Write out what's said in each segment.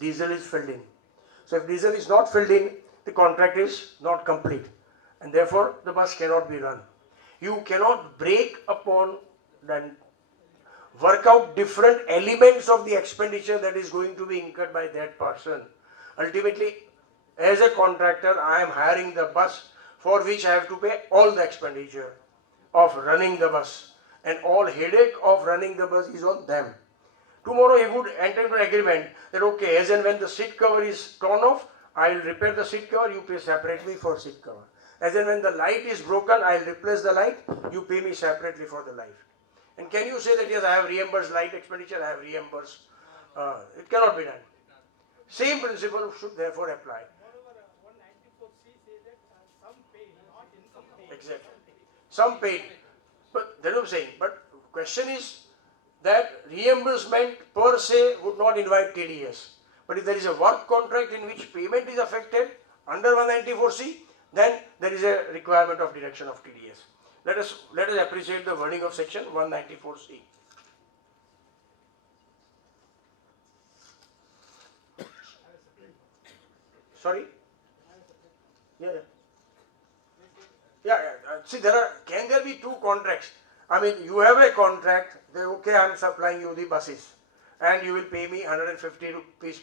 diesel is filled in. So if diesel is not filled in, the contract is not complete, and therefore the bus cannot be run. You cannot break upon and work out different elements of the expenditure that is going to be incurred by that person. Ultimately, as a contractor, I am hiring the bus for which I have to pay all the expenditure of running the bus, and all headache of running the bus is on them. Tomorrow he would enter into an agreement that okay, as and when the seat cover is torn off, I will repair the seat cover, you pay separately for seat cover. As and when the light is broken, I will replace the light, you pay me separately for the light. And can you say that yes, I have reimbursed light expenditure, I have reimbursed? It cannot be done. Same principle should therefore apply. Moreover, 194C says that some paid, not income paid. Exactly. Some paid. But that is what I'm saying. But question is that reimbursement per se would not invite TDS. But if there is a work contract in which payment is affected under 194C, then there is a requirement of deduction of TDS. Let us appreciate the wording of section 194C. Sorry? Yeah. See, can there be two contracts? I mean, you have a contract, okay, I am supplying you the buses and you will pay me 150 rupees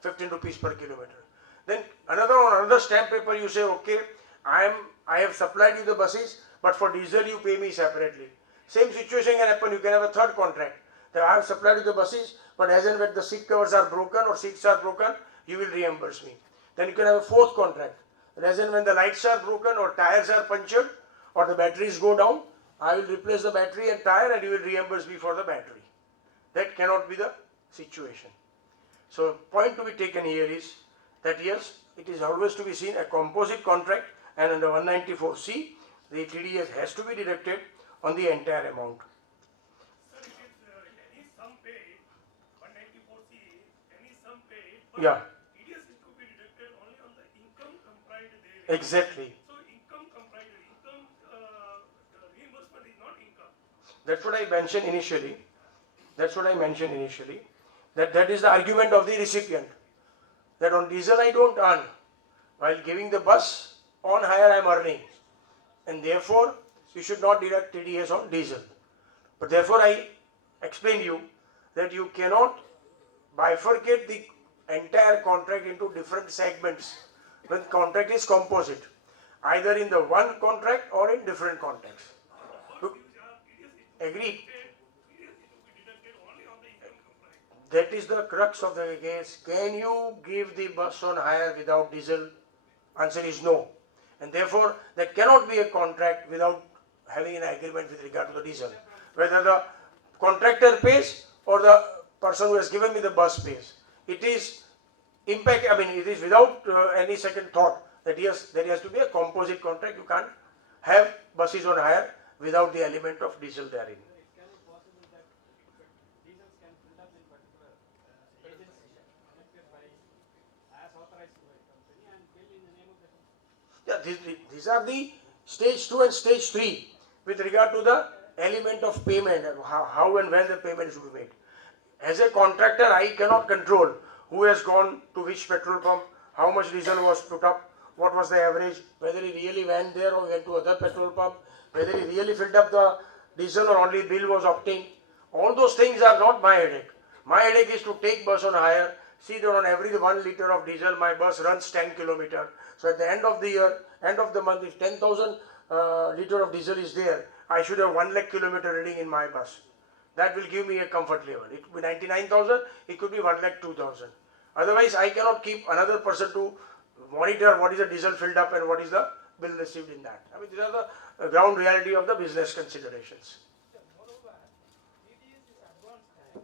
15 rupees per kilometer. Then on another stamp paper you say, okay, I have supplied you the buses, but for diesel you pay me separately. Same situation can happen. You can have a third contract that I have supplied you the buses, but as and when the seat covers are broken or seats are broken, you will reimburse me. Then you can have a fourth contract. As and when the lights are broken or tires are punctured or the batteries go down, I will replace the battery and tire and you will reimburse me for the battery. That cannot be the situation. So point to be taken here is that yes, it is always to be seen a composite contract, and under 194C, the TDS has to be deducted on the entire amount. Sir, it is any sum paid, 194C, any sum paid, but Yeah. TDS is to be deducted only on the income comprised therein. Exactly. So income comprised, the reimbursement is not income. That's what I mentioned initially. That is the argument of the recipient. That on diesel I don't earn. While giving the bus on hire I am earning. And therefore, you should not deduct TDS on diesel. But therefore I explained you that you cannot bifurcate the entire contract into different segments when contract is composite, either in the one contract or in different contracts. Agreed. That is the crux of the case. Can you give the bus on hire without diesel? Answer is no. And therefore, that cannot be a contract without having an agreement with regard to the diesel. Whether the contractor pays or the person who has given me the bus pays. It is it is without any second thought that yes, there has to be a composite contract. You can't have buses on hire without the element of diesel therein. Yeah, these are the stage 2 and stage 3 with regard to the element of payment, how and when the payment is to be made. As a contractor, I cannot control who has gone to which petrol pump, how much diesel was put up, what was the average, whether he really went there or went to other petrol pump, whether he really filled up the diesel or only bill was obtained. All those things are not my headache. My headache is to take bus on hire, see that on every 1 liter of diesel my bus runs 10 kilometer. So at the end of the year, end of the month, if 10,000 liter of diesel is there, I should have 1 lakh kilometer reading in my bus. That will give me a comfort level. It could be 99,000, it could be 1 lakh 2,000. Otherwise, I cannot keep another person to monitor what is the diesel filled up and what is the bill received in that. I mean, these are the ground reality of the business considerations. Moreover, TDS is advanced tax.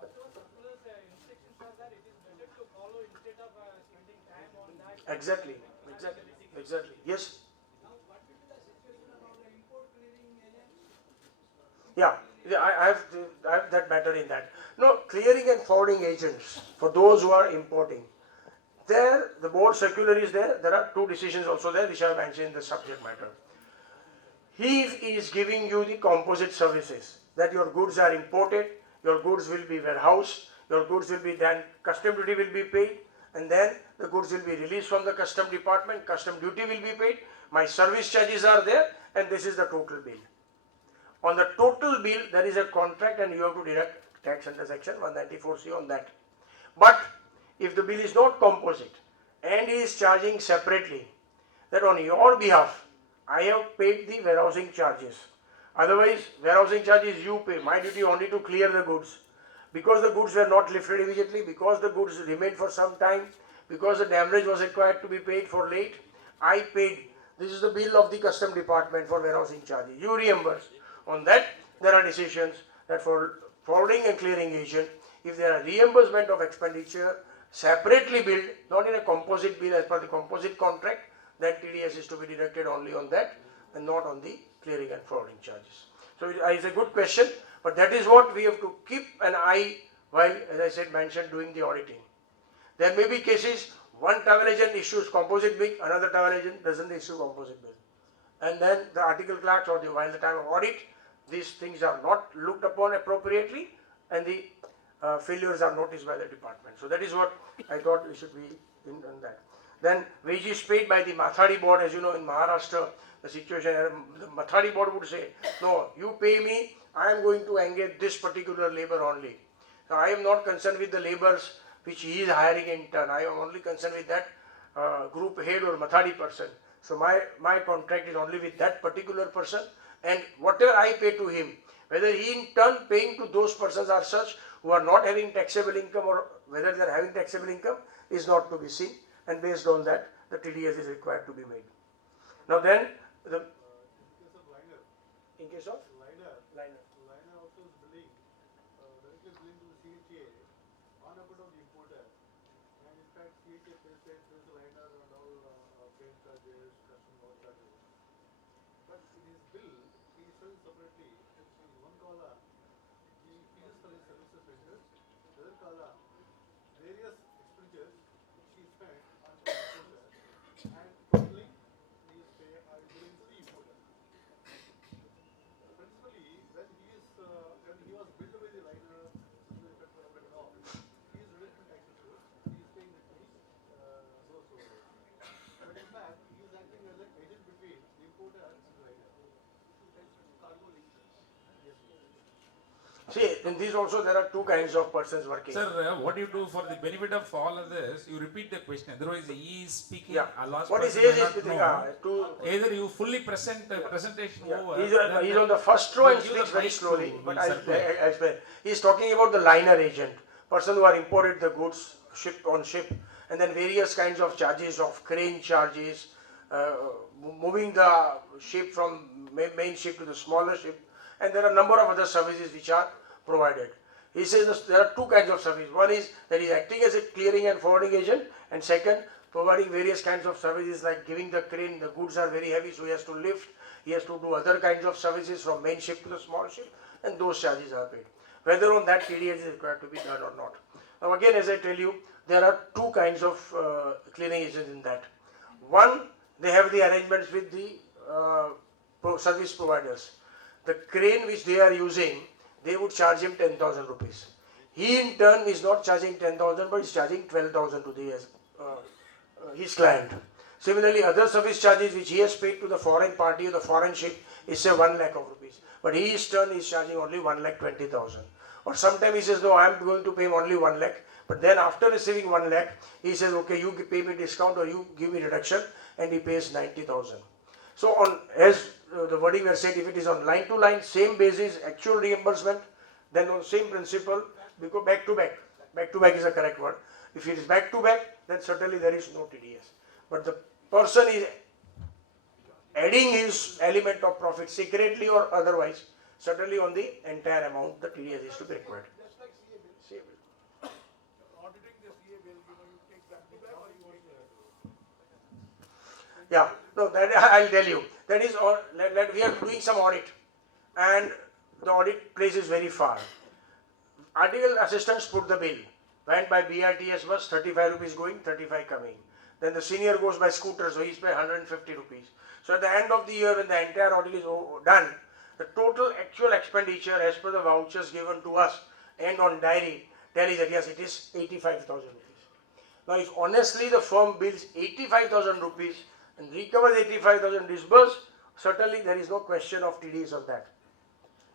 Although circulars instructions are that it is better to follow instead of spending time on that. Exactly. Yes. Now, what will be the situation about the import clearing agents? Yeah, I have that matter in that. No, clearing and forwarding agents for those who are importing. There, the board circular is there. There are two decisions also there which I have mentioned in the subject matter. He is giving you the composite services that your goods are imported, your goods will be warehoused, your goods will be then, custom duty will be paid, and then the goods will be released from the custom department, custom duty will be paid, my service charges are there, and this is the total bill. On the total bill, there is a contract and you have to deduct tax under section 194C on that. But if the bill is not composite and he is charging separately, that on your behalf, I have paid the warehousing charges. Otherwise, warehousing charges you pay. My duty only to clear the goods. Because the goods were not lifted immediately, because the goods remained for some time, because the damage was required to be paid for late, I paid. This is the bill of the custom department for warehousing charges. You reimburse. On that, there are decisions that for forwarding and clearing agent, if there are reimbursement of expenditure separately billed, not in a composite bill as per the composite contract, then TDS is to be deducted only on that and not on the clearing and forwarding charges. So it's a good question, but that is what we have to keep an eye while, as I said, mentioned, doing the auditing. There may be cases, one travel agent issues composite bill, another travel agent doesn't issue composite bill. And then the article clerks or while the time of audit, these things are not looked upon appropriately and the failures are noticed by the department. So that is what I thought we should be in on that. Then wages paid by the Mathadi board, as you know, in Maharashtra, the situation, the Mathadi board would say, no, you pay me, I am going to engage this particular labor only. So I am not concerned with the laborers which he is hiring in turn. I am only concerned with that group head or Mathadi person. So my contract is only with that particular person, and whatever I pay to him, whether he in turn paying to those persons are such who are not having taxable income or whether they are having taxable income is not to be seen, and based on that the TDS is required to be made. Now then, in case of liner also is billing, directly billing to the CHA on account of the importer. And in fact, CHA pays the liner and all paint charges, customer charges. But in his bill, he is showing separately. In one column, he fees for his services rendered. The other column, various expenditures which he spent on the importer, and totally he is billing to the importer. Principally, when he was billed by the liner, and all, he is reducing taxes. He is paying to those who. But in fact, he is acting as an agent between the importer and the liner. Cargo link. Yes, sir. see, in these also there are two kinds of persons working. Sir, what you do for the benefit of all of this, you repeat the question. Otherwise, he is speaking. Yeah. A last What he person says may is not with know. regard to Either you fully present the presentation over. then he's on the first row and we'll give speaks the very mic to slowly. But Will Circle. I explain. He's talking about the liner agent, person who are imported the goods on ship, and then various kinds of charges of crane charges, moving the ship from main ship to the smaller ship, and there are a number of other services which are provided. He says there are two kinds of service. One is that he is acting as a clearing and forwarding agent, and second, providing various kinds of services like giving the crane, the goods are very heavy, so he has to lift, he has to do other kinds of services from main ship to the small ship, and those charges are paid. Whether on that TDS is required to be done or not. Now again, as I tell you, there are two kinds of clearing agents in that. One, they have the arrangements with the service providers. The crane which they are using, they would charge him 10,000 rupees. He in turn is not charging 10,000 but is charging 12,000 to the his client. Similarly, other service charges which he has paid to the foreign party or the foreign ship is say 1 lakh of rupees. But he in turn is charging only 1,20,000. Or sometimes he says, no, I am going to pay him only 1 lakh. But then after receiving 1 lakh, he says, okay, you pay me discount or you give me reduction, and he pays 90,000. So on as the wording was said, if it is on line to line, same basis, actual reimbursement, then on same principle, we go back to back. Back to back is the correct word. If it is back to back, then certainly there is no TDS. But the person is adding his element of profit secretly or otherwise, certainly on the entire amount, the TDS is to be required. Just like CA bill. CA bill. Auditing the CA bill, you take back to back or you want Yeah, no, that I'll tell you. That is all. We are doing some audit, and the audit place is very far. Article assistants put the bill. Went by BRTS bus, 35 rupees going, 35 coming. Then the senior goes by scooter, so he's paying 150 rupees. So at the end of the year, when the entire audit is done, the total actual expenditure as per the vouchers given to us and on diary tell you that yes, it is 85,000 rupees. Now, if honestly the firm bills 85,000 rupees and recovers 85,000 disbursed, certainly there is no question of TDS on that.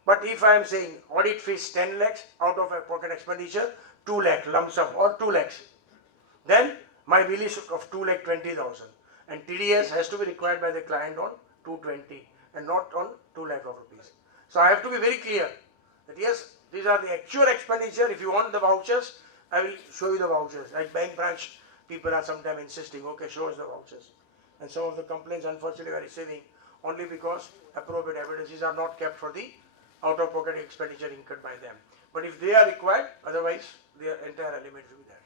But if I am saying audit fees 10 lakhs out of a pocket expenditure, 2 lakh lump sum or 2 lakhs, then my bill is of 2 lakh 20,000 and TDS has to be required by the client on 220 and not on 2 lakh of rupees. So I have to be very clear that yes, these are the actual expenditure. If you want the vouchers, I will show you the vouchers. Like bank branch, people are sometimes insisting, okay, show us the vouchers. And some of the complaints unfortunately we are receiving only because appropriate evidences are not kept for the out-of-pocket expenditure incurred by them. But if they are required, otherwise their entire element will be there.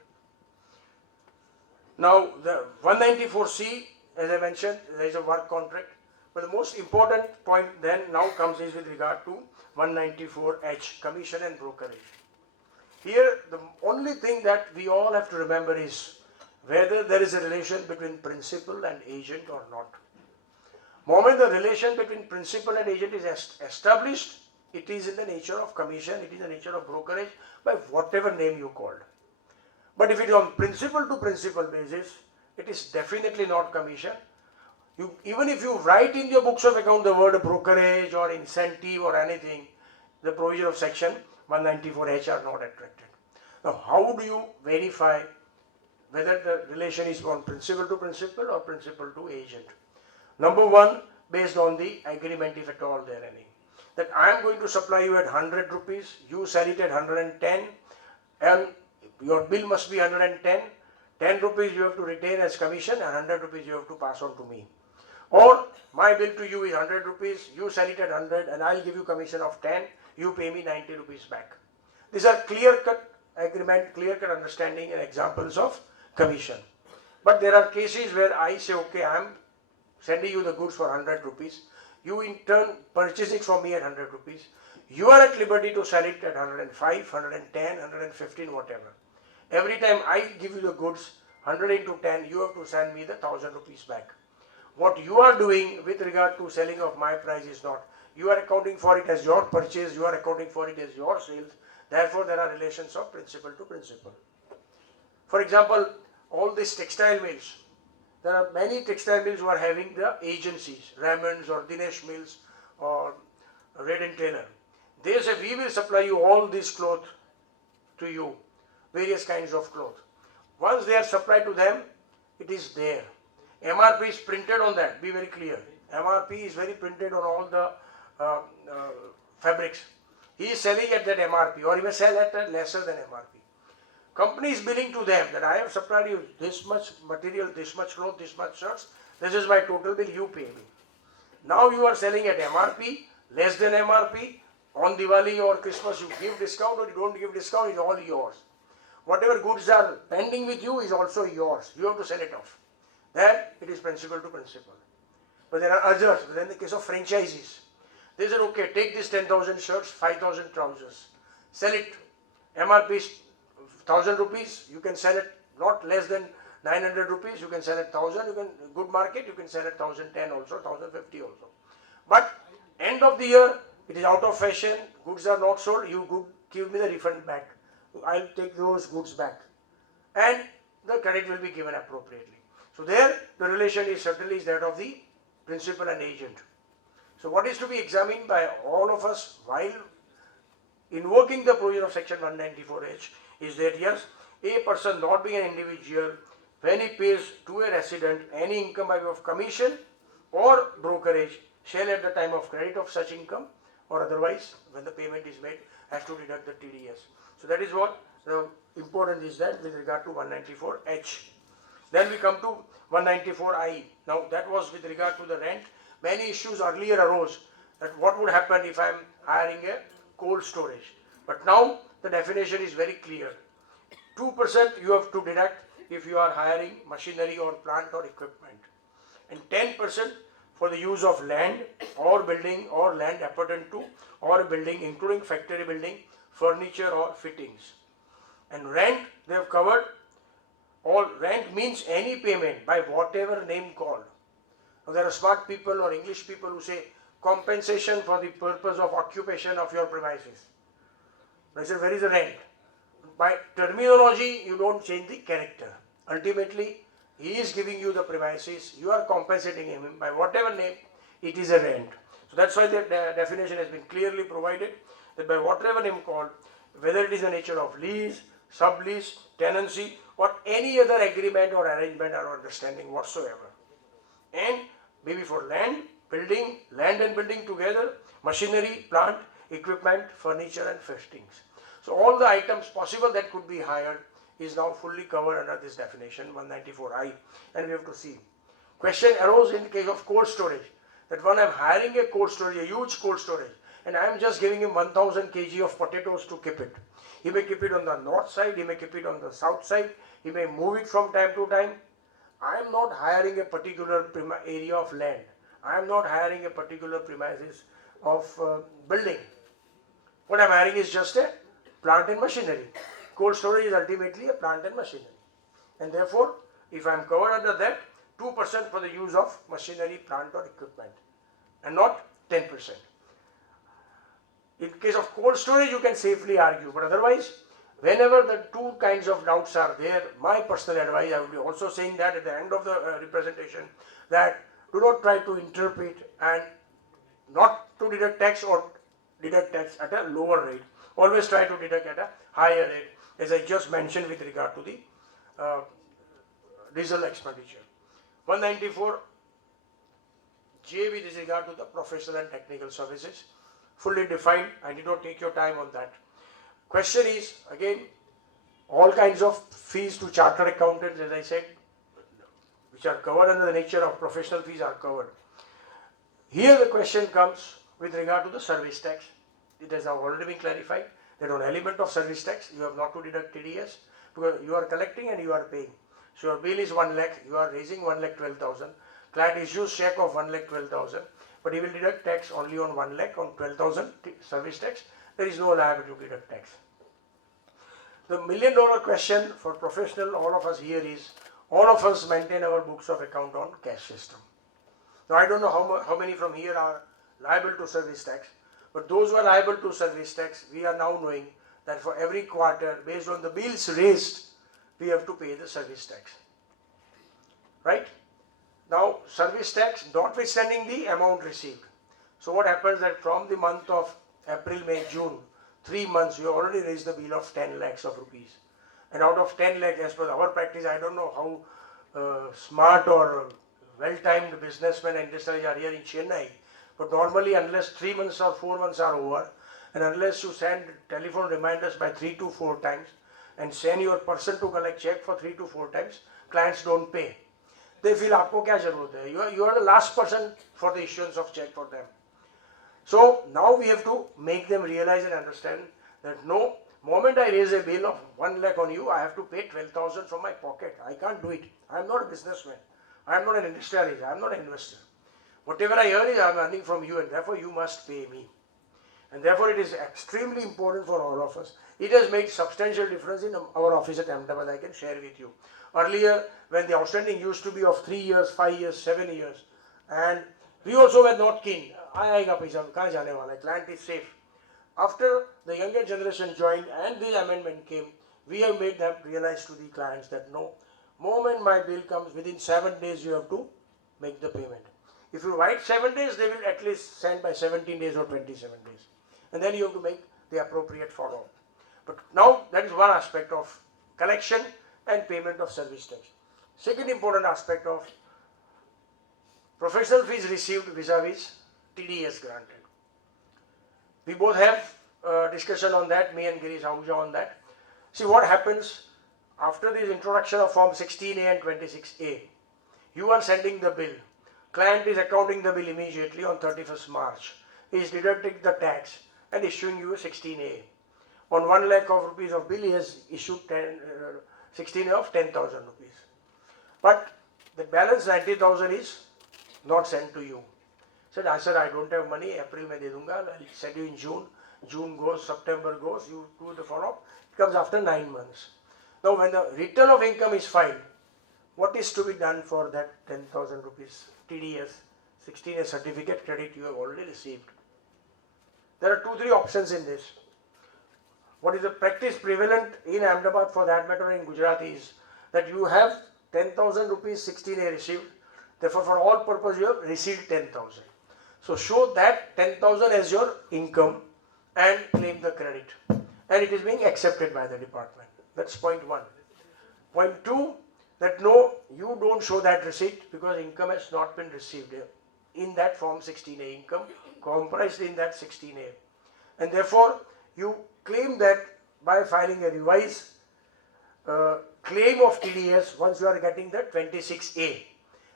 Now the 194C, as I mentioned, there is a work contract. But the most important point then now comes is with regard to 194H, commission and brokerage. Here the only thing that we all have to remember is whether there is a relation between principal and agent or not. Moment the relation between principal and agent is established, it is in the nature of commission, it is in the nature of brokerage, by whatever name you called. But if it is on principal to principal basis, it is definitely not commission. Even if you write in your books of account the word brokerage or incentive or anything, the provision of section 194H are not attracted. Now, how do you verify whether the relation is on principal to principal or principal to agent? Number one, based on the agreement, if at all there any, that I am going to supply you at 100 rupees, you sell it at 110, and your bill must be 110. 10 rupees you have to retain as commission and 100 rupees you have to pass on to me. Or my bill to you is 100 rupees, you sell it at 100 and I'll give you commission of 10, you pay me 90 rupees back. These are clear-cut agreement, clear-cut understanding and examples of commission. But there are cases where I say, okay, I am sending you the goods for 100 rupees, you in turn purchase it from me at 100 rupees, you are at liberty to sell it at 105, 110, 115, whatever. Every time I give you the goods, 100 into 10, you have to send me the 1000 rupees back. What you are doing with regard to selling of my price is not. You are accounting for it as your purchase, you are accounting for it as your sales. Therefore, there are relations of principal to principal. For example, all these textile mills, there are many textile mills who are having the agencies, Raymond's or Dinesh Mills or Red and Taylor. They say, we will supply you all this cloth to you, various kinds of cloth. Once they are supplied to them, it is there. MRP is printed on that, be very clear. MRP is very printed on all the fabrics. He is selling at that MRP or he may sell at a lesser than MRP. Company is billing to them that I have supplied you this much material, this much cloth, this much shirts, this is my total bill, you pay me. Now you are selling at MRP, less than MRP, on Diwali or Christmas you give discount or you don't give discount, it's all yours. Whatever goods are pending with you is also yours, you have to sell it off. Then it is principal to principal. But there are others, in the case of franchises, they said, okay, take this 10,000 shirts, 5,000 trousers, sell it, MRP is 1,000 rupees, you can sell it not less than 900 rupees, you can sell it 1,000, you can, good market, you can sell it 1,010 also, 1,050 also. But end of the year, it is out of fashion, goods are not sold, you give me the refund back. I'll take those goods back. And the credit will be given appropriately. So there, the relation is certainly that of the principal and agent. So what is to be examined by all of us while invoking the provision of section 194H is that yes, a person not being an individual, when he pays to a resident any income by way of commission or brokerage, shall at the time of credit of such income or otherwise when the payment is made has to deduct the TDS. So that is what the important is that with regard to 194H. Then we come to 194I. Now that was with regard to the rent. Many issues earlier arose that what would happen if I am hiring a cold storage. But now the definition is very clear. 2% you have to deduct if you are hiring machinery or plant or equipment. And 10% for the use of land or building or land appertaining to or a building including factory building, furniture or fittings. And rent they have covered. All rent means any payment by whatever name called. Now there are smart people or English people who say compensation for the purpose of occupation of your premises. I said, where is the rent? by terminology, you don't change the character. Ultimately, he is giving you the premises, you are compensating him by whatever name, it is a rent. So that's why the definition has been clearly provided, that by whatever name called, whether it is the nature of lease, sublease, tenancy, or any other agreement or arrangement or understanding whatsoever. And maybe for land, building, land and building together, machinery, plant, equipment, furniture and fittings. So all the items possible that could be hired is now fully covered under this definition 194I, and we have to see. Question arose in the case of cold storage, that when I am hiring a cold storage, a huge cold storage, and I am just giving him 1000 kg of potatoes to keep it. He may keep it on the north side, he may keep it on the south side, he may move it from time to time. I am not hiring a particular area of land. I am not hiring a particular premises of building. What I am hiring is just a plant and machinery. Cold storage is ultimately a plant and machinery. And therefore, if I am covered under that, 2% for the use of machinery, plant or equipment, and not 10%. In case of cold storage, you can safely argue, but otherwise, whenever the two kinds of doubts are there, my personal advice, I will be also saying that at the end of the representation, that do not try to interpret and not to deduct tax or deduct tax at a lower rate. Always try to deduct at a higher rate, as I just mentioned with regard to the diesel expenditure. 194 J with regard to the professional and technical services, fully defined. I did not take your time on that. Question is, again, all kinds of fees to chartered accountants, as I said, which are covered under the nature of professional fees are covered. Here the question comes with regard to the service tax. It has already been clarified that on element of service tax, you have not to deduct TDS, because you are collecting and you are paying. So your bill is 1 lakh, you are raising 1,12,000. Client issues check of 1,12,000, but he will deduct tax only on 1 lakh, on 12,000 service tax. There is no liability to deduct tax. The $1 million question for professional, all of us here is, all of us maintain our books of account on cash system. Now I don't know how many from here are liable to service tax, but those who are liable to service tax, we are now knowing that for every quarter, based on the bills raised, we have to pay the service tax. Right? Now service tax notwithstanding the amount received. So what happens that from the month of April, May, June, 3 months, you already raised the bill of 10 lakhs of rupees. And out of 10 lakh, as per our practice, I don't know how smart or well-timed businessmen and industrials are here in Chennai, but normally unless 3 months or 4 months are over, and unless you send telephone reminders by 3 to 4 times, and send your person to collect check for 3 to 4 times, clients don't pay. They feel, aapko kya zarurat hai? You are the last person for the issuance of check for them. So now we have to make them realize and understand that no, moment I raise a bill of 1 lakh on you, I have to pay 12,000 from my pocket. I can't do it. I am not a businessman. I am not an industrialist. I am not an investor. Whatever I earn is I am earning from you, and therefore you must pay me. And therefore it is extremely important for all of us. It has made substantial difference in our office at Ahmedabad, I can share with you. Earlier, when the outstanding used to be of 3 years, 5 years, 7 years, and we also were not keen. Aayega paisa, kahan jane wala hai? Client is safe. After the younger generation joined and the amendment came, we have made them realize to the clients that no, moment my bill comes, within 7 days you have to make the payment. If you write 7 days, they will at least send by 17 days or 27 days. And then you have to make the appropriate follow-up. But now that is one aspect of collection and payment of service tax. Second important aspect of professional fees received vis-a-vis TDS granted. We both have discussion on that, me and Girish Ahuja on that. See what happens after the introduction of Form 16A and 26A. You are sending the bill. Client is accounting the bill immediately on 31st March. He is deducting the tax and issuing you a 16A. On 1 lakh of rupees of bill, he has issued 16A of 10,000 rupees. But the balance 90,000 is not sent to you. Said, sir, I don't have money, April mein de dunga, I'll send you in June. June goes, September goes, you do the follow-up. It comes after 9 months. Now when the return of income is filed, what is to be done for that 10,000 rupees TDS, 16A certificate credit you have already received? There are 2-3 options in this. what is the practice prevalent in Ahmedabad for that matter in Gujarat is that you have 10,000 rupees 16A received, therefore for all purpose you have received 10,000. So show that 10,000 as your income and claim the credit, and it is being accepted by the department. That's point one. Point two, that no, you don't show that receipt because income has not been received in that form 16A, income comprised in that 16A, and therefore you claim that by filing a revised claim of TDS once you are getting the 26A.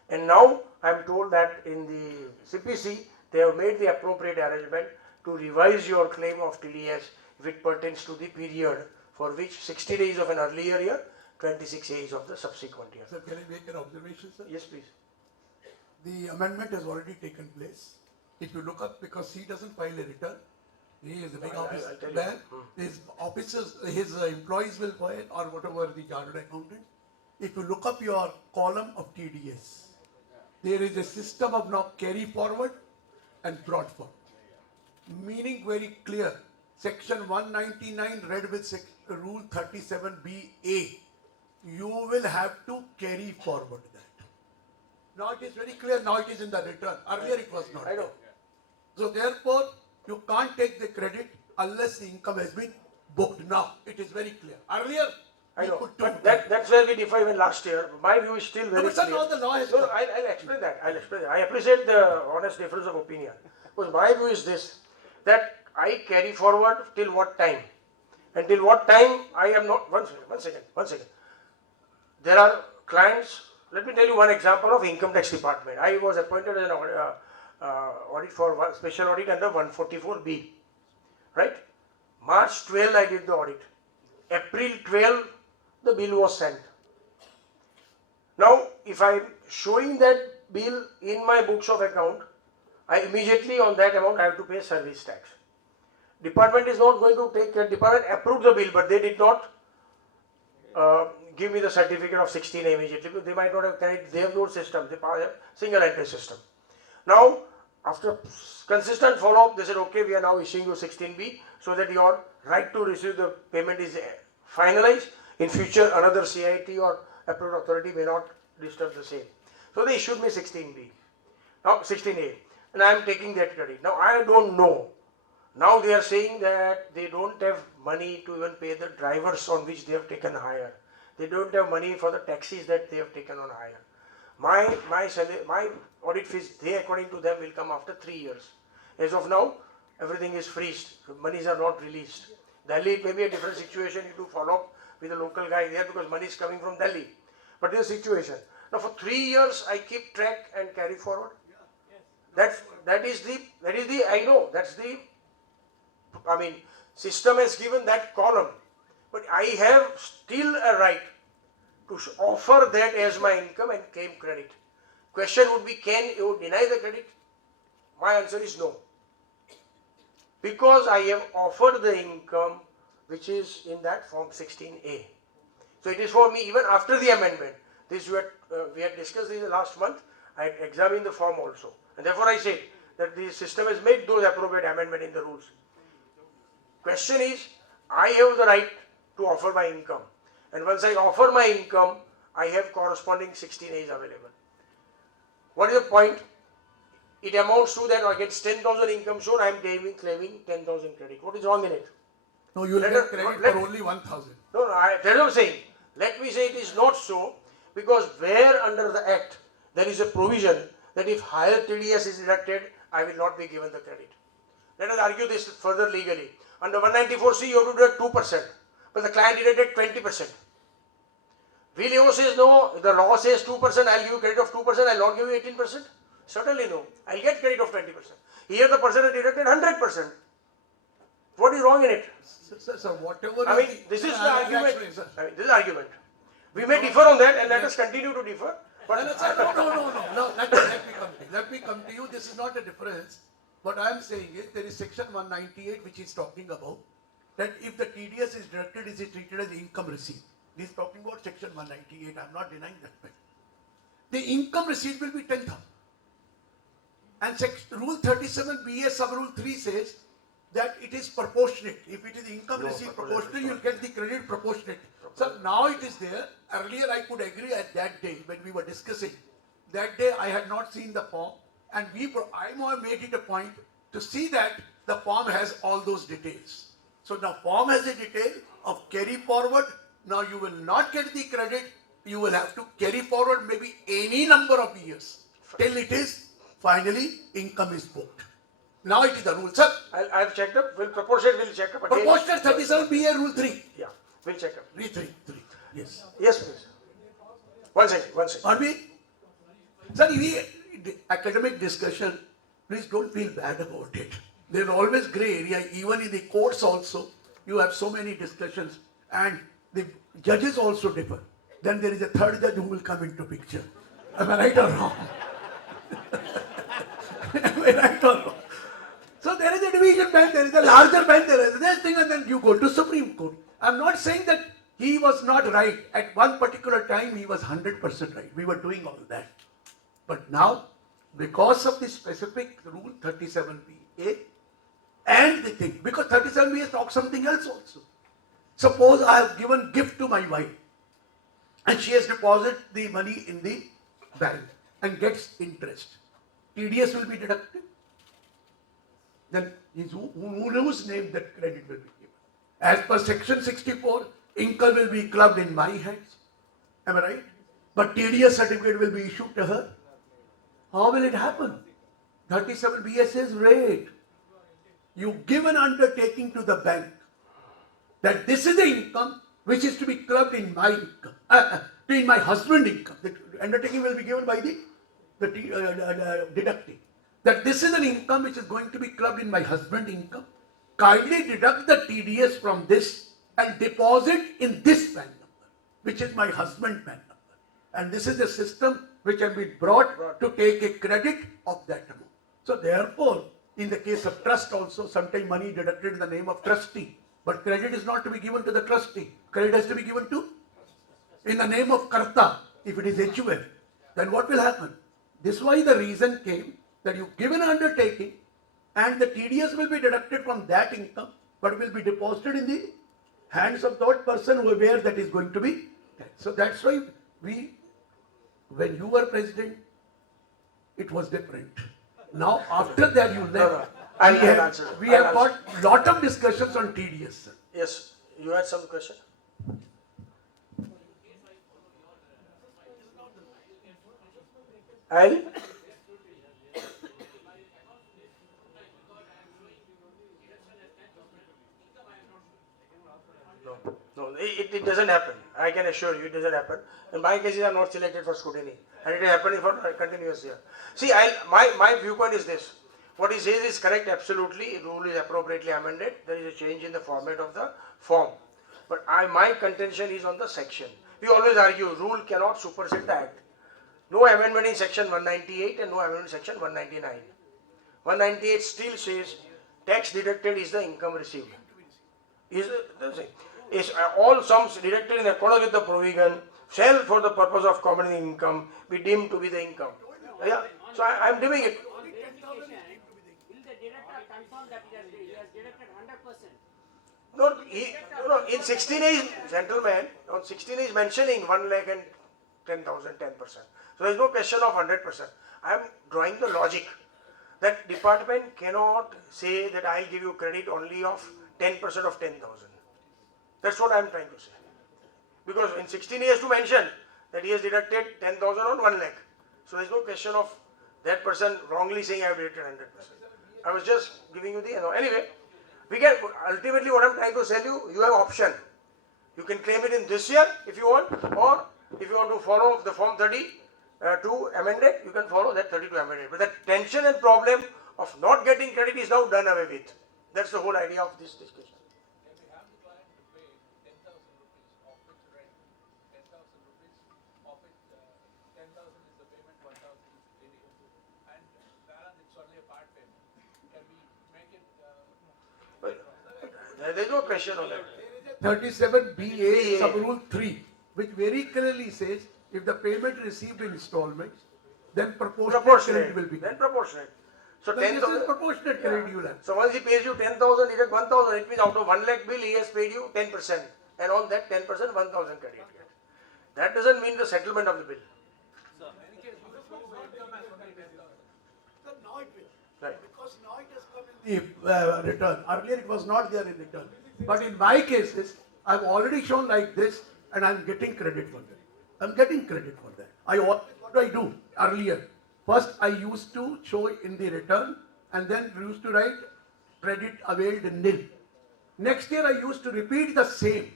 And now I am told that in the CPC they have made the appropriate arrangement to revise your claim of TDS if it pertains to the period for which 60 days of an earlier year, 26 days of the subsequent year. Sir, can I make an observation, sir? Yes, please. The amendment has already taken place. If you look up, because he doesn't file a return, he is a big I'll office tell you. man. His officers, his employees will file or whatever the chartered accountant. If you look up your column of TDS, there is a system of now carry forward and brought forward. Meaning very clear. Section 199 read with rule 37BA. You will have to carry forward that. Now it is very clear, now it is in the return. Earlier it was not. I know. So therefore, you can't take the credit unless the income has been booked. Now it is very clear. Earlier, I you know, could but do that's where we differ even last year. My view is still very No, but sir, clear. now the law has No, no, come. I'll explain that. I'll explain that. I appreciate the honest difference of opinion. Because my view is this, that I carry forward till what time? Until what time I am not, one second. There are clients, let me tell you one example of income tax department. I was appointed as an audit for one, special audit under 144B, right? March 12 I did the audit. April 12 the bill was sent. Now if I am showing that bill in my books of account, I immediately on that amount I have to pay service tax. Department is not going to take care. Department approved the bill, but they did not give me the certificate of 16 immediately because they might not have carried their own system. They have single entry system. Now, after consistent follow up, they said, okay, we are now issuing you 16B so that your right to receive the payment is finalized. In future, another CIT or approved authority may not disturb the same. So they issued me 16B, now 16A, and I am taking that credit. Now I don't know. Now they are saying that they don't have money to even pay the drivers on which they have taken hire. They don't have money for the taxis that they have taken on hire. My audit fees, they according to them will come after 3 years. As of now, everything is freezed. Monies are not released. Delhi, it may be a different situation. You do follow up with the local guy there because money is coming from Delhi. But this is the situation. Now for 3 years, I keep track and carry forward. That is the I know that's the. I mean, system has given that column, but I have still a right to offer that as my income and claim credit. Question would be, can you deny the credit? My answer is no. Because I have offered the income which is in that form 16A. So it is for me even after the amendment. This we had discussed this last month. I had examined the form also. And therefore I said that the system has made those appropriate amendment in the rules. Question is, I have the right to offer my income, and once I offer my income, I have corresponding 16As available. What is the point? It amounts to that against 10,000 income shown, I am claiming 10,000 credit. What is wrong in it? No, you will get credit for only 1,000. No, that's what I am saying. Let me say it is not so, because where under the Act there is a provision that if higher TDS is deducted, I will not be given the credit. Let us argue this further legally. Under 194C, you have to deduct 2%, but the client deducted 20%. Vilio says no, the law says 2%, I'll give you credit of 2%, I'll not give you 18%. Certainly no, I'll get credit of 20%. Here the person has deducted 100%. What is wrong in it? Sir, whatever. I mean, this is the argument. I mean, this is the argument. We may differ on that, and let us continue to differ. But No, let me come to you. This is not a difference. What I am saying is there is section 198 which is talking about that if the TDS is deducted, is it treated as income receipt. This is talking about section 198. I am not denying that fact. The income receipt will be 10,000. And rule 37BA sub rule 3 says that it is proportionate. If it is income No, received proportionate proportionate, is you'll get the credit proportionate. So now it is there. Earlier I could agree at that day when we were discussing. That day I had not seen the form, and I made it a point to see that the form has all those details. So the form has a detail of carry forward. Now you will not get the credit. You will have to carry forward maybe any number of years till it is finally income is booked. Now it is the rule, sir. I've checked up, will proportionate, we'll check up again. Proportionate 37BA rule 3. Yeah, we'll check up. 3. Yes. Yes, please. One second. Pardon me? Sir, academic discussion, please don't feel bad about it. There's always gray area, even in the courts also. You have so many discussions, and the judges also differ. Then there is a third judge who will come into picture. Am I right or wrong? Am I right or wrong? So there is a division bench, there is a larger bench, there is this thing, and then you go to Supreme Court. I'm not saying that he was not right. At one particular time, he was 100% right. We were doing all that. But now, because of the specific rule 37BA and the thing, because 37BA talks something else also. Suppose I have given gift to my wife and she has deposited the money in the bank and gets interest. TDS will be deducted. Then whose name that credit will be given? As per section 64, income will be clubbed in my hands. Am I right? But TDS certificate will be issued to her. How will it happen? 37BA says, wait. You give an undertaking to the bank that this is the income which is to be clubbed in my income, in my husband's income. The undertaking will be given by the deducting. That this is an income which is going to be clubbed in my husband's income. Kindly deduct the TDS from this and deposit in this PAN number, which is my husband's PAN number. And this is a system which can be brought to take a credit of that amount. So therefore, in the case of trust also, sometimes money deducted in the name of trustee, but credit is not to be given to the trustee. Credit has to be given to, in the name of Karta, if it is HUF, then what will happen? This is why the reason came that you give an undertaking and the TDS will be deducted from that income, but will be deposited in the hands of that person where that is going to be. So that's why when you were president, it was different. Now after that you left, we have got lot of discussions on TDS, sir. Yes, you had some question? I'll? No, it doesn't happen. I can assure you it doesn't happen. In my cases, I am not selected for scrutiny. And it is happening for continuous year. See, my viewpoint is this. What he says is correct, absolutely. Rule is appropriately amended. There is a change in the format of the form. But my contention is on the section. We always argue rule cannot supersede the act. No amendment in section 198 and no amendment in section 199. 198 still says tax deducted is the income received. Is all sums deducted in accordance with the provision shall for the purpose of common income be deemed to be the income. Yeah, so I am doing it. On verification, will the director confirm that he has deducted 100%? No, in 16 is, gentlemen, on 16 is mentioning 1 lakh and 10,000, 10%. So there is no question of 100%. I am drawing the logic that department cannot say that I will give you credit only of 10% of 10,000. That's what I am trying to say. Because in 16 he has to mention that he has deducted 10,000 on 1 lakh. So there is no question of that person wrongly saying I have deducted 100%. I was just giving you the, anyway, we can, ultimately what I am trying to tell you, you have option. You can claim it in this year if you want, or if you want to follow the form 32 amended, you can follow that 32 amended. But the tension and problem of not getting credit is now done away with. That's the whole idea of this discussion. Can we have the client to pay 10,000 rupees of which rent, 10,000 rupees of which 10,000 is the payment, 1,000 is ADF, and balance it's only a part payment. Can we make it? There is no question on that. 37BA sub rule 3, which very clearly says if the payment received in installments, then proportionate credit will be. Then proportionate. So Then this is 10,000. proportionate credit you will have. So once he pays you 10,000, he gets 1,000. It means out of 1 lakh bill, he has paid you 10%. And on that 10%, 1,000 credit. That doesn't mean the settlement of the bill. So now it will. Right. Because now it has come in the return. Earlier it was not there in return. But in my cases, I've already shown like this and I'm getting credit for that. I'm getting credit for that. What do I do earlier? First I used to show in the return and then used to write credit availed nil. Next year I used to repeat the same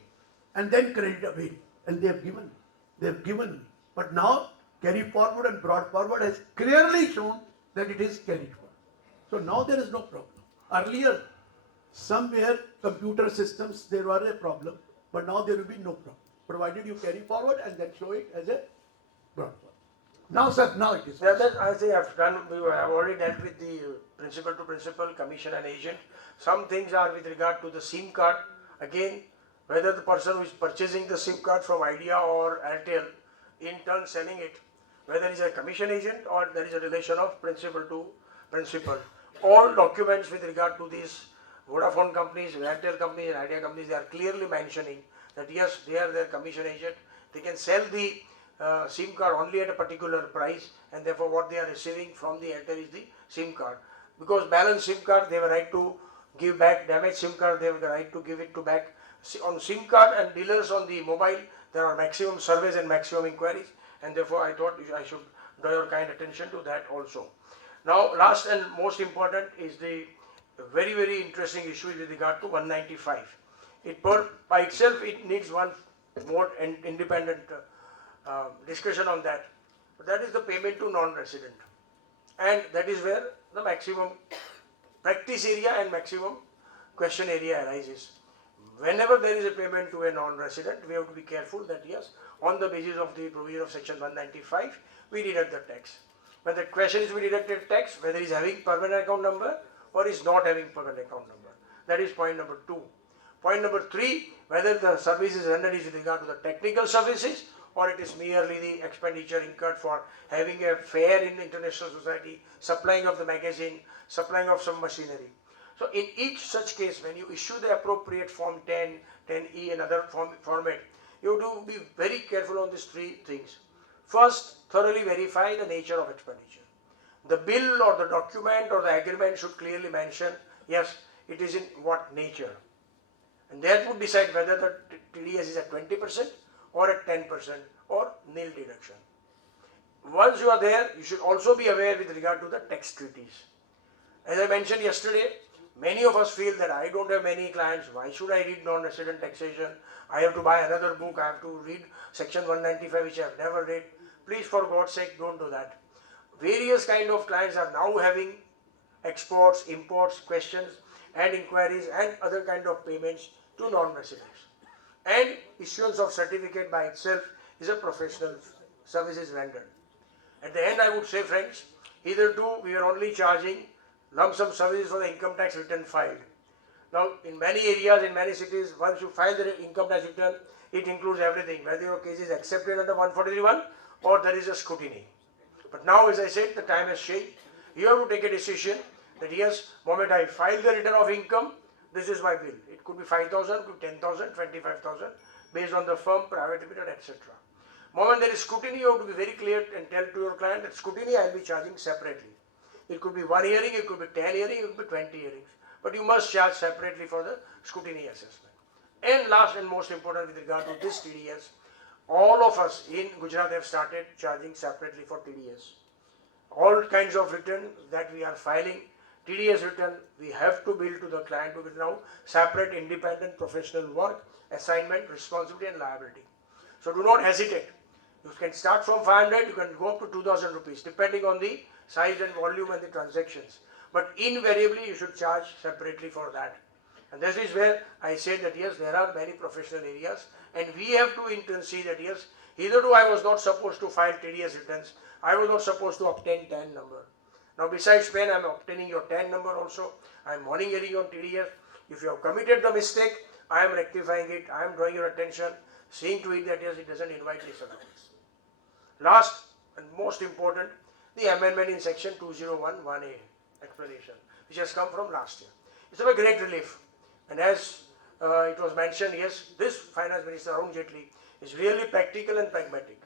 and then credit availed. And they have given me. They have given me. But now carry forward and brought forward has clearly shown that it is carried forward. So now there is no problem. Earlier, somewhere computer systems there were a problem, but now there will be no problem, provided you carry forward and then show it as a brought forward. Now, sir, now it is. Yeah, that I think I've done. We have already dealt with the principal to principal, commission and agent. Some things are with regard to the SIM card. Again, whether the person who is purchasing the SIM card from Idea or Airtel, in turn selling it, whether it's a commission agent or there is a relation of principal to principal. All documents with regard to these Vodafone companies, Airtel companies and Idea companies, they are clearly mentioning that yes, they are their commission agent. They can sell the SIM card only at a particular price, and therefore what they are receiving from the Airtel is the SIM card. Because balance SIM card, they have a right to give back. Damaged SIM card, they have the right to give it to back. On SIM card and dealers on the mobile, there are maximum surveys and maximum inquiries, and therefore I thought I should draw your kind attention to that also. Now, last and most important is the very, very interesting issue with regard to 195. It by itself, it needs one more independent discussion on that. But that is the payment to non-resident, and that is where the maximum practice area and maximum question area arises. Whenever there is a payment to a non-resident, we have to be careful that yes, on the basis of the provision of section 195, we deduct the tax. When the question is we deducted tax, whether he is having permanent account number or is not having permanent account number. That is point number 2. Point number 3, whether the service is rendered is with regard to the technical services or it is merely the expenditure incurred for having a fair in the international society, supplying of the magazine, supplying of some machinery. So in each such case, when you issue the appropriate form 10, 10E and other format, you have to be very careful on these 3 things. First, thoroughly verify the nature of expenditure. The bill or the document or the agreement should clearly mention, yes, it is in what nature. And that would decide whether the TDS is at 20% or at 10% or nil deduction. Once you are there, you should also be aware with regard to the tax treaties. As I mentioned yesterday, many of us feel that I don't have many clients, why should I read non-resident taxation? I have to buy another book, I have to read section 195 which I have never read. Please, for God's sake, don't do that. Various kind of clients are now having exports, imports, questions and inquiries and other kind of payments to non-residents. And issuance of certificate by itself is a professional services rendered. At the end, I would say, friends, hitherto we are only charging lump sum services for the income tax return filed. Now, in many areas, in many cities, once you file the income tax return, it includes everything, whether your case is accepted under 143(1) or there is a scrutiny. But now, as I said, the time has changed. You have to take a decision that yes, moment I file the return of income, this is my bill. It could be 5,000, could be 10,000, 25,000, based on the firm, private limited, etc. Moment there is scrutiny, you have to be very clear and tell to your client that scrutiny I will be charging separately. It could be 1 hearing, it could be 10 hearings, it could be 20 hearings. But you must charge separately for the scrutiny assessment. And last and most important with regard to this TDS, all of us in Gujarat have started charging separately for TDS. All kinds of return that we are filing, TDS return, we have to bill to the client because now separate independent professional work, assignment, responsibility and liability. So do not hesitate. You can start from 500, you can go up to 2,000 rupees depending on the size and volume and the transactions. But invariably you should charge separately for that. And this is where I said that yes, there are many professional areas and we have to in turn see that yes, hitherto I was not supposed to file TDS returns, I was not supposed to obtain TAN number. Now besides PAN, I am obtaining your TAN number also, I am monitoring on TDS. If you have committed the mistake, I am rectifying it, I am drawing your attention, seeing to it that yes, it doesn't invite disallowance. Last and most important, the amendment in section 2011A. explanation, which has come from last year. It's a great relief. And as it was mentioned, yes, this Finance Minister Arun Jaitley is really practical and pragmatic.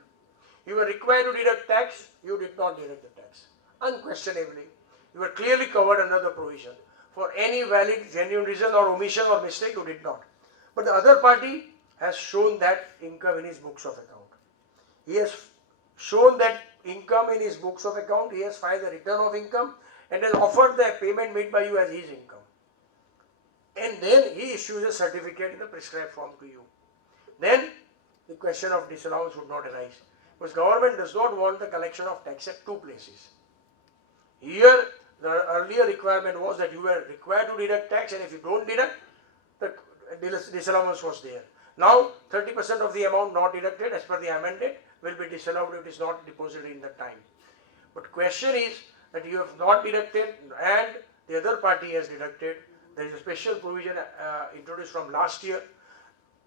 You were required to deduct tax, you did not deduct the tax. Unquestionably, you were clearly covered under the provision. For any valid, genuine reason or omission or mistake, you did not. But the other party has shown that income in his books of account. He has shown that income in his books of account, he has filed the return of income and has offered the payment made by you as his income. And then he issues a certificate in the prescribed form to you. Then the question of disallowance would not arise. Because government does not want the collection of tax at two places. Here, the earlier requirement was that you were required to deduct tax, and if you don't deduct, the disallowance was there. Now, 30% of the amount not deducted as per the amendment will be disallowed if it is not deposited in the time. But question is that you have not deducted and the other party has deducted. There is a special provision introduced from last year.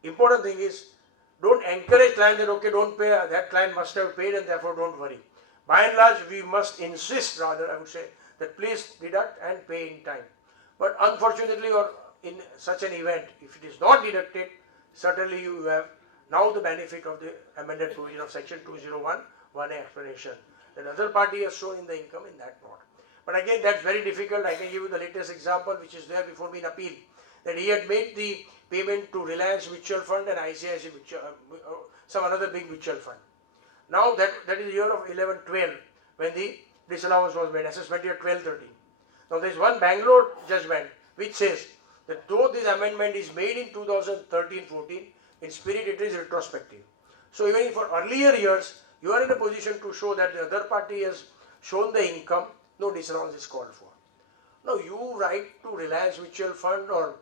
Important thing is, don't encourage client that okay, don't pay, that client must have paid and therefore don't worry. By and large, we must insist rather, I would say, that please deduct and pay in time. But unfortunately, or in such an event, if it is not deducted, certainly you have now the benefit of the amended provision of section 201, 1A explanation. The other party has shown in the income in that part. But again, that's very difficult. I can give you the latest example which is there before me in appeal. That he had made the payment to Reliance Mutual Fund and ICAI some another big mutual fund. Now that is the year of 11-12 when the disallowance was made, assessment year 12-13. Now there is one Bangalore judgment which says that though this amendment is made in 2013-14, in spirit it is retrospective. So even for earlier years, you are in a position to show that the other party has shown the income, no disallowance is called for. Now you write to Reliance Mutual Fund or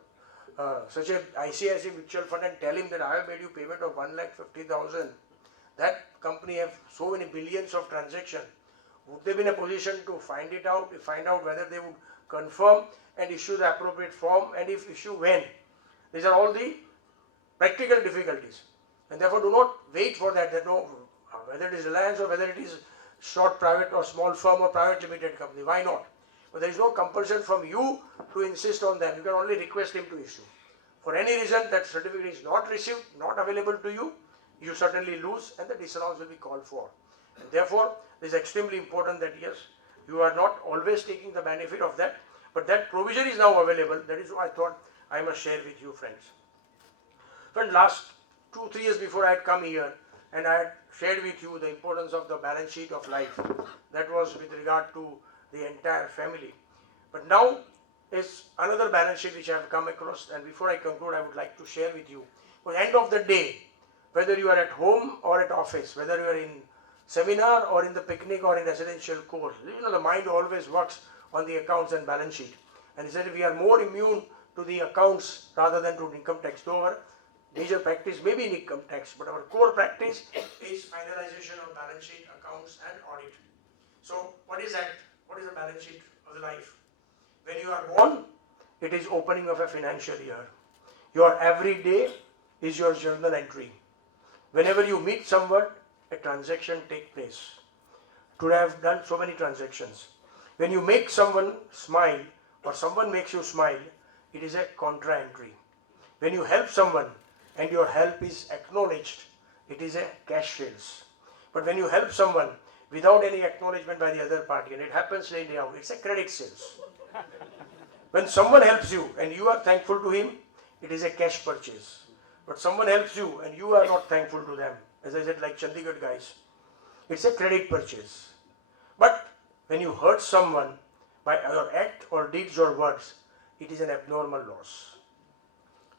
such a ICICI mutual fund and tell him that I have made you payment of 1,50,000. That company have so many billions of transactions. Would they be in a position to find it out, find out whether they would confirm and issue the appropriate form, and if issue, when? These are all the practical difficulties. And therefore do not wait for that, no, whether it is Reliance or whether it is short private or small firm or private limited company, why not? But there is no compulsion from you to insist on them. You can only request him to issue. For any reason that certificate is not received, not available to you, you certainly lose and the disallowance will be called for. And therefore, it is extremely important that yes, you are not always taking the benefit of that, but that provision is now available. That is what I thought I must share with you, friends. Friend, last 2-3 years before I had come here and I had shared with you the importance of the balance sheet of life. That was with regard to the entire family. But now is another balance sheet which I have come across, and before I conclude I would like to share with you. For the end of the day, whether you are at home or at office, whether you are in seminar or in the picnic or in residential course, the mind always works on the accounts and balance sheet. And he said we are more immune to the accounts rather than to income tax. Though our major practice may be in income tax, but our core practice is finalization of balance sheet, accounts and audit. So what is that? What is the balance sheet of the life? When you are born, it is opening of a financial year. Your every day is your journal entry. Whenever you meet someone, a transaction takes place. Today I have done so many transactions. When you make someone smile or someone makes you smile, it is a contra entry. When you help someone and your help is acknowledged, it is a cash sales. But when you help someone without any acknowledgement by the other party, and it happens day in day out, it's a credit sales. When someone helps you and you are thankful to him, it is a cash purchase. But someone helps you and you are not thankful to them, as I said, like Chandigarh guys, it's a credit purchase. But when you hurt someone by your act or deeds or words, it is an abnormal loss.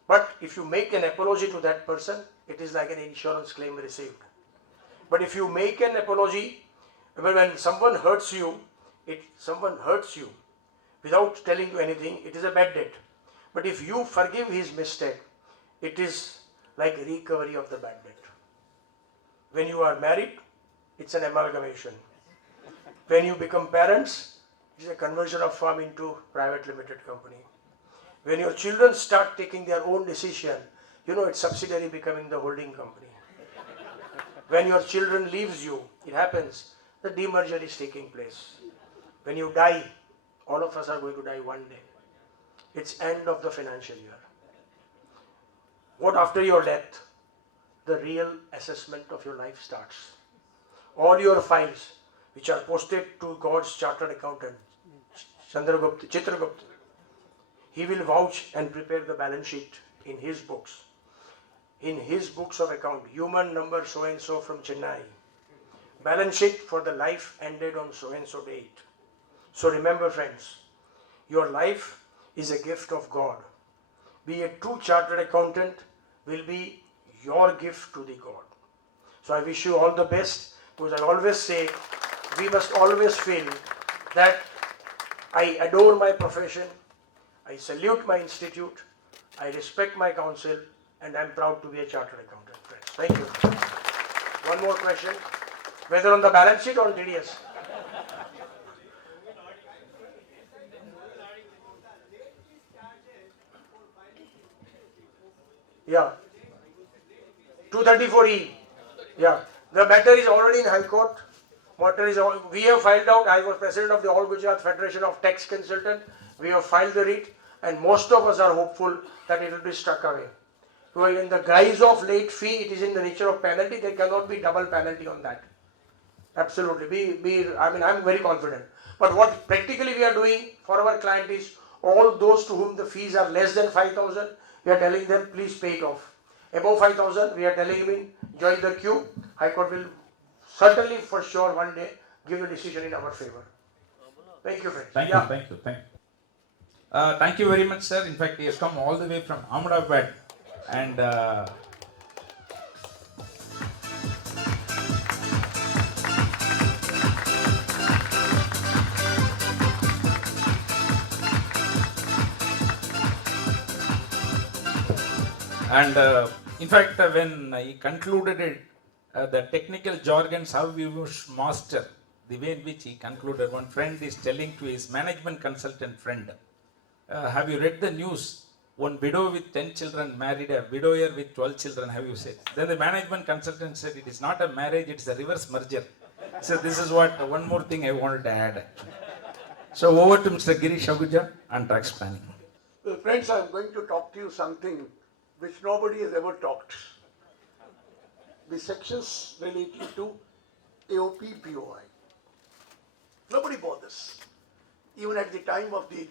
But if you make an apology to that person, it is like an insurance claim received. But if you make an apology, when someone hurts you, without telling you anything, it is a bad debt. But if you forgive his mistake, it is like recovery of the bad debt. When you are married, it's an amalgamation. When you become parents, it's a conversion of firm into private limited company. When your children start taking their own decision, it's subsidiary becoming the holding company. When your children leaves you, it happens, the demerger is taking place. When you die, All of us are going to die one day. It's end of the financial year. What after your death? The real assessment of your life starts. All your files which are posted to God's chartered accountant, Chitragupta, he will vouch and prepare the balance sheet in his books. In his books of account, human number so and so from Chennai. Balance sheet for the life ended on so and so date. So remember, friends, your life is a gift of God. Be a true chartered accountant will be your gift to the God. So I wish you all the best, because I always say we must always feel that I adore my profession, I salute my institute, I respect my council, and I am proud to be a chartered accountant, friends. Thank you. One more question, whether on the balance sheet or on TDS? Yeah. 234E. Yeah. The matter is already in High Court. We have filed out. I was president of the All Gujarat Federation of Tax Consultants. We have filed the writ, and most of us are hopeful that it will be struck away. So in the guise of late fee, it is in the nature of penalty. There cannot be double penalty on that. Absolutely. I'm very confident. But what practically we are doing for our client is, all those to whom the fees are less than 5,000, we are telling them please pay it off. Above 5,000, we are telling him join the queue. High Court will certainly for sure one day give a decision in our favor. Thank you, friends. Thank you, thank you, thank you. Thank you very much, sir. In fact, he has come all the way from Ahmedabad, and in fact, when he concluded it, the technical jargons, how we must master, the way in which he concluded, one friend is telling to his management consultant friend, have you read the news? One widow with 10 children married a widower with 12 children, have you said? Then the management consultant said, it is not a marriage, it's a reverse merger. So this is what, one more thing I wanted to add. So over to Mr. Girish Ahuja on tax planning. Well, friends, I'm going to talk to you something which nobody has ever talked. The sections relating to AOP, BOI. Nobody bothers. Even at the time of the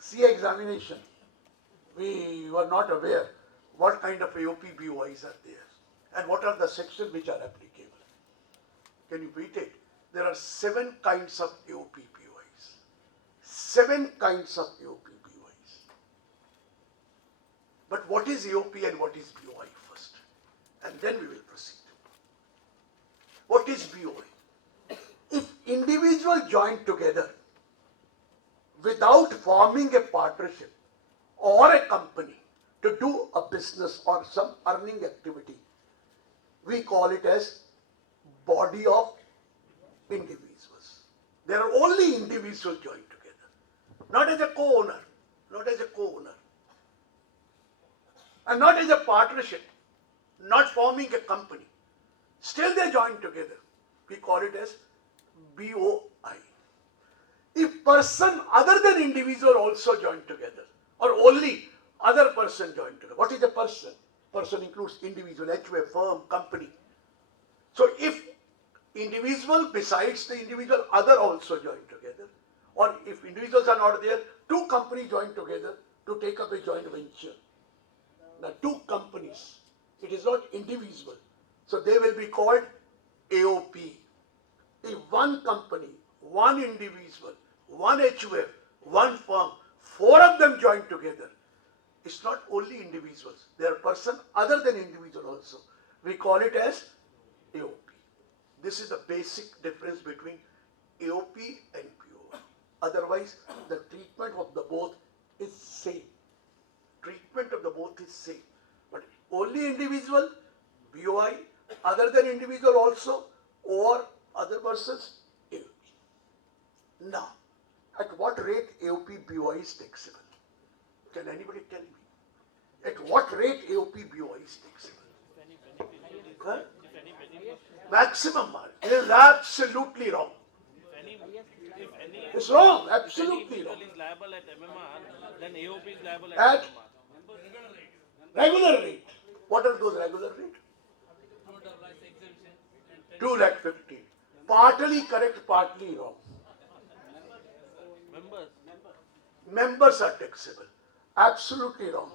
CA examination, we were not aware what kind of AOP, BOIs are there and what are the sections which are applicable. Can you beat it? There are 7 kinds of AOP, BOIs. 7 kinds of AOP, BOIs. But what is AOP and what is BOI first? And then we will proceed. What is BOI? If individuals join together without forming a partnership or a company to do a business or some earning activity, we call it as body of individuals. There are only individuals joined together, not as a co-owner, and not as a partnership, not forming a company. Still they join together. We call it as BOI. If person other than individual also join together, or only other person join together. What is a person? Person includes individual, HUA, firm, company. So if individual besides the individual other also join together, or if individuals are not there, 2 companies join together to take up a joint venture. Now 2 companies, it is not individual. So they will be called AOP. If 1 company, 1 individual, 1 HUF, 1 firm, 4 of them join together, it's not only individuals, they are person other than individual also. We call it as AOP. This is the basic difference between AOP and BOI. Otherwise, the treatment of the both is same. But only individual, BOI, other than individual also, or other persons, AOP. Now, at what rate AOP, BOI is taxable? Can anybody tell me? At what rate AOP, BOI is taxable? Huh? Maximum margin. It is absolutely wrong. It's wrong, absolutely wrong. Is liable at MMR, then AOP is liable At at MMR. regular rate. What are those regular rate? 2,50,000. Partly correct, partly wrong. Members. Members are taxable. Absolutely wrong.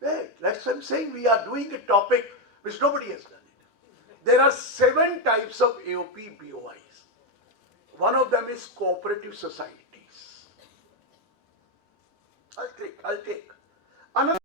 Right. That's what I'm saying. We are doing a topic which nobody has done it. There are 7 types of AOP BOIs. One of them is cooperative societies. I'll take. Another